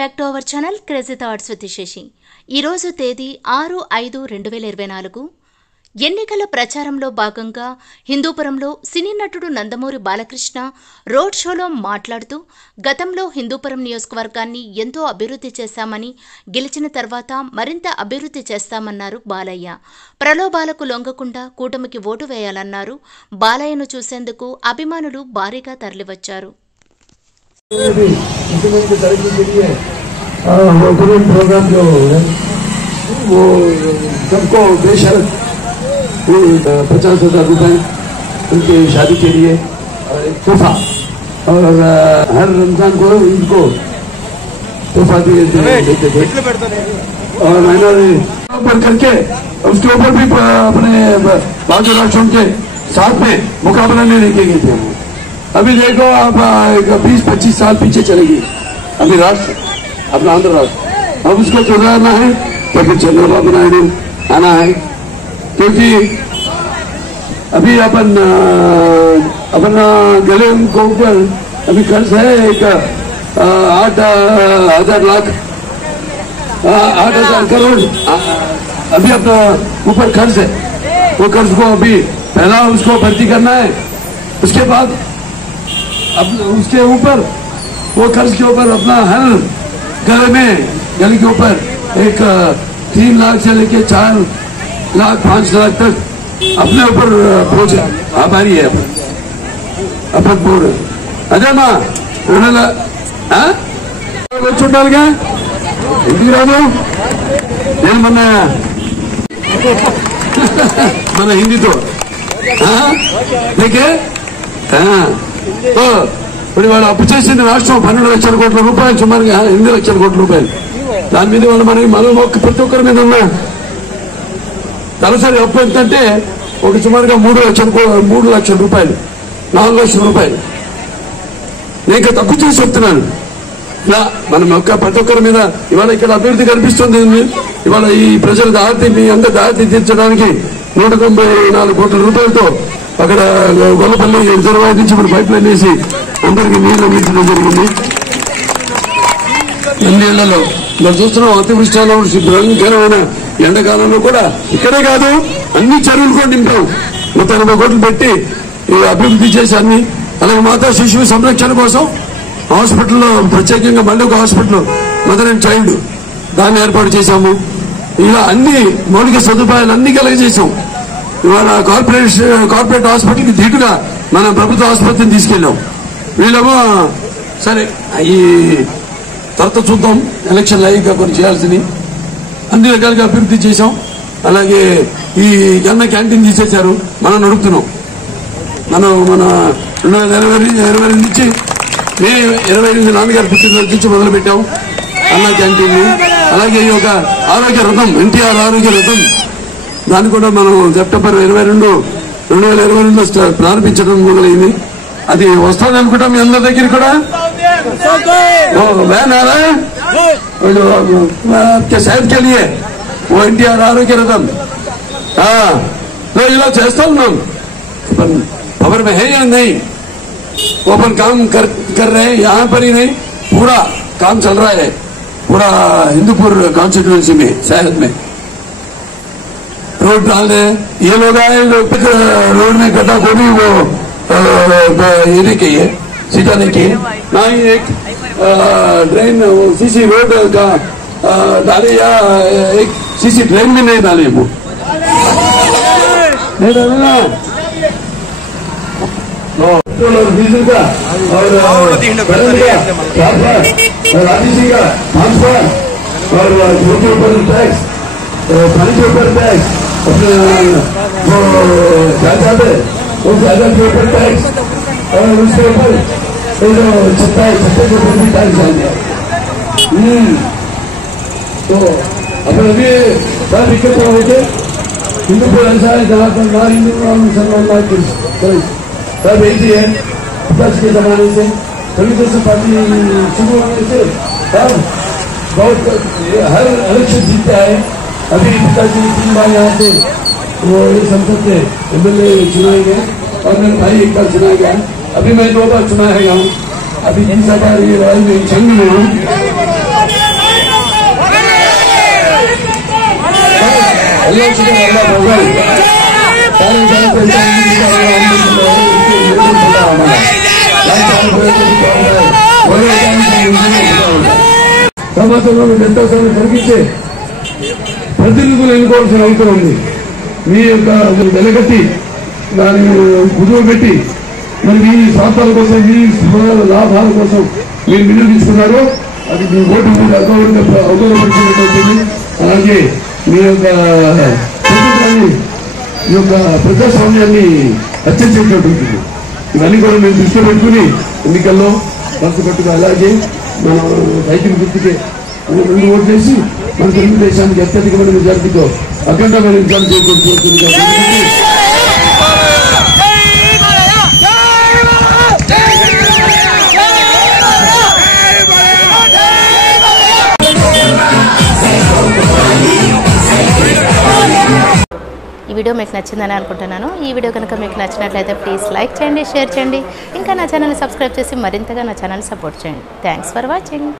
Back to our channel crazy thoughts with Shashi. ఈరోజు తేదీ 6/5/2024. ఎన్నికల ప్రచారంలో భాగంగా హిందూపురంలో సినీ నటుడు నందమూరి బాలకృష్ణ రోడ్ షోలో మాట్లాడుతూ గతంలో హిందూపురం నియోజకవర్గాన్ని ఎంతో అభివృద్ధి చేశామని, గెలిచిన తర్వాత మరింత అభివృద్ధి చేస్తామన్నారు బాలయ్య. ప్రలోభాలకు లొంగకుండా కూటమికి ఓటు వేయాలన్నారు. బాలయ్యను చూసేందుకు అభిమానులు భారీగా తరలివచ్చారు. प्रोग्राम जो है वो सबको बेशर्त 50,000 रुपए उनकी शादी के लिए और एक तोहफा, और हर रमजान को उनको तोहफा देते थे। और मैंने ऊपर करके उसके ऊपर भी अपने बाजू राष्ट्रों के साथ में मुकाबला में लेके गए थे। अभी देखो आप 20-25 साल पीछे चलेगी अभी राष्ट्र, अपना आंध्र राष्ट्र। अब उसको सुधारना है तो फिर चंद्रबाबू नायडू आना है, क्योंकि अभी अपन गले को ऊपर अभी कर्ज है एक 8,000 करोड़ अभी अपना ऊपर कर्ज है। वो कर्ज को अभी पहला उसको भर्ती करना है, उसके बाद अब उसके ऊपर वो कर्ज के ऊपर अपना हर गले के ऊपर एक 3 लाख से लेके 4 लाख 5 लाख तक अपने ऊपर पहुंचे। आभारी है अपन बोल अजय माँ చుట్టాలుగా ఇంటికి రాదు నేను మన హిందీతో నీకే ఇప్పుడు వాళ్ళు అప్పు చేసింది రాష్ట్రం 12 లక్షల కోట్ల రూపాయలు, సుమారుగా 8 లక్షల కోట్ల రూపాయలు. దాని మీద వాళ్ళు మనకి ప్రతి ఒక్కరి మీద ఉన్న తలసరి అప్పు ఎంతంటే ఒక సుమారుగా 3 లక్షల రూపాయలు, 4 లక్షల రూపాయలు. నేను తప్పు చేసి చెప్తున్నాను. ఇలా మనం ప్రతి ఒక్కరి మీద ఇవాళ ఇక్కడ అభివృద్ధి కనిపిస్తుంది. ఇవాళ ఈ ప్రజల మీ అందరి దారి తీర్చడానికి 194 కోట్ల రూపాయలతో అక్కడ గొల్లపల్లి రిజర్వాయర్ నుంచి మనం పైప్ లైన్ వేసి అందరికి నీళ్లు అందించడం జరిగింది. అన్నేళ్లలో మనం చూస్తున్నాం అతివృష్టిలో భయంకరమైన ఎండాకాలంలో కూడా ఇక్కడే కాదు అన్ని చెరువులు కూడా నింపాం. 180 కోట్లు పెట్టి అభివృద్ధి చేసి అన్ని. అలాగే మాతా శిశువు సంరక్షణ కోసం హాస్పిటల్లో ప్రత్యేకంగా మళ్ళీ ఒక హాస్పిటల్ మదర్ అండ్ చైల్డ్ దాన్ని ఏర్పాటు చేశాము. ఇలా అన్ని మౌలిక సదుపాయాలు అన్ని కలగజేశాం. ఇవాళ కార్పొరేట్ హాస్పిటల్కి ధీటుగా మన ప్రభుత్వ ఆసుపత్రిని తీసుకెళ్ళాం. వీళ్ళేమో సరే ఈ తర్వాత చూద్దాం, ఎలక్షన్లు అయ్యాక కొన్ని చేయాల్సింది అన్ని రకాలుగా అభివృద్ధి చేశాం. అలాగే ఈ అన్న క్యాంటీన్ తీసేశారు, మనం నడుపుతున్నాం. మన 2020 నుంచి మే 28 నాన్నగారి పుట్టినరోజు నుంచి మొదలు పెట్టాం అన్న క్యాంటీన్. అలాగే ఈ యొక్క ఆరోగ్య రథం, ఎన్టీఆర్ ఆరోగ్య రథం, దాన్ని కూడా మనం సెప్టెంబర్ 2022 ప్రారంభించడం మొదలైంది. అది వస్తుంది అనుకుంటా మీ అందరి దగ్గర కూడా. వ్యాన్ ఆ रहा है आपके सेहत के लिए वो ఎన్టీఆర్ ఆరోగ్య రథం. ఇలా చేస్తా ఉన్నాం. खबर में है या नहीं, वो अपन काम कर रहे हैं. यहाँ पर ही नहीं, पूरा काम चल रहा है पूरा हिंदूपुर कॉन्स्टिट्यूएंसी में, सेहत में रोड डाल रहे हैं. ये लोग आए रोड में गड्ढा को भी वो ये नहीं किए, सीधा नहीं किए. ना ही एक ड्रेन वो सीसी रोड का डाले या एक सीसी ड्रेन भी नहीं डाले. वो नहीं डाले ना डीजल का और आरटीसी का 500 और रोड के ऊपर टैक्स, पानी के ऊपर टैक्स, अपने वो जायदाद है वो जायदाद के ऊपर टैक्स, और उसके ऊपर छत्ते के ऊपर भी टैक्स आएंगे. तो अपन अभी बड़ा दिक्कत हो रही है. हिंदूपुर ऐसा है जहाँ पर ना हिंदू ना मुसलमान ना सब एक ही है. 10 के जमाने से తెలుగుదేశం पार्टी शुरू होने से सब बहुत हर इलेक्शन जीतते आए. अभी पिताजी 3 बार यहाँ से वो इस संसद से MLA चुनाए गए और मेरे भाई 1 बार चुनाया गया. अभी मैं 2 बार चुनाया गया हूँ. अभी 3 बार ये लड़ाई में जंग में हूँ. వెళ్ళాల్సిన సమాజంలో ఎంతో సమయం జరిగించే ప్రతినిధులు ఎన్నుకోవాల్సిన అవసరం ఉంది. మీ యొక్క వెలగట్టి దాన్ని కుదువ పెట్టి మరి మీ స్వార్థాల కోసం మీ లాభాల కోసం మీరు వినియోగించుకున్నారో అది మీ ఓటు మీద అగౌరవపరిచినట్టు. అలాగే మీ యొక్క ప్రభుత్వాన్ని ఈ యొక్క ప్రజాస్వామ్యాన్ని హత్యించేటట్టు ఉంటుంది. ఇవన్నీ కూడా మేము దృష్టిలో పెట్టుకుని ఎన్నికల్లో మనసు పెట్టుకుని అలాగే మనం సైకిల్ గుర్తుకే 2 ఓట్లు చేసి మన తెలుగుదేశానికి అత్యధికమైన మెజార్టీతో అఖండమైన విజయాలు చేకూర్చుకుంటుంది. ఈ వీడియో మీకు నచ్చిందని అనుకుంటున్నాను. ఈ వీడియో కనుక మీకు నచ్చినట్లయితే ప్లీజ్ లైక్ చేయండి, షేర్ చేయండి. ఇంకా నా ఛానల్ని సబ్స్క్రైబ్ చేసి మరింతగా నా ఛానల్ని సపోర్ట్ చేయండి. Thanks for watching.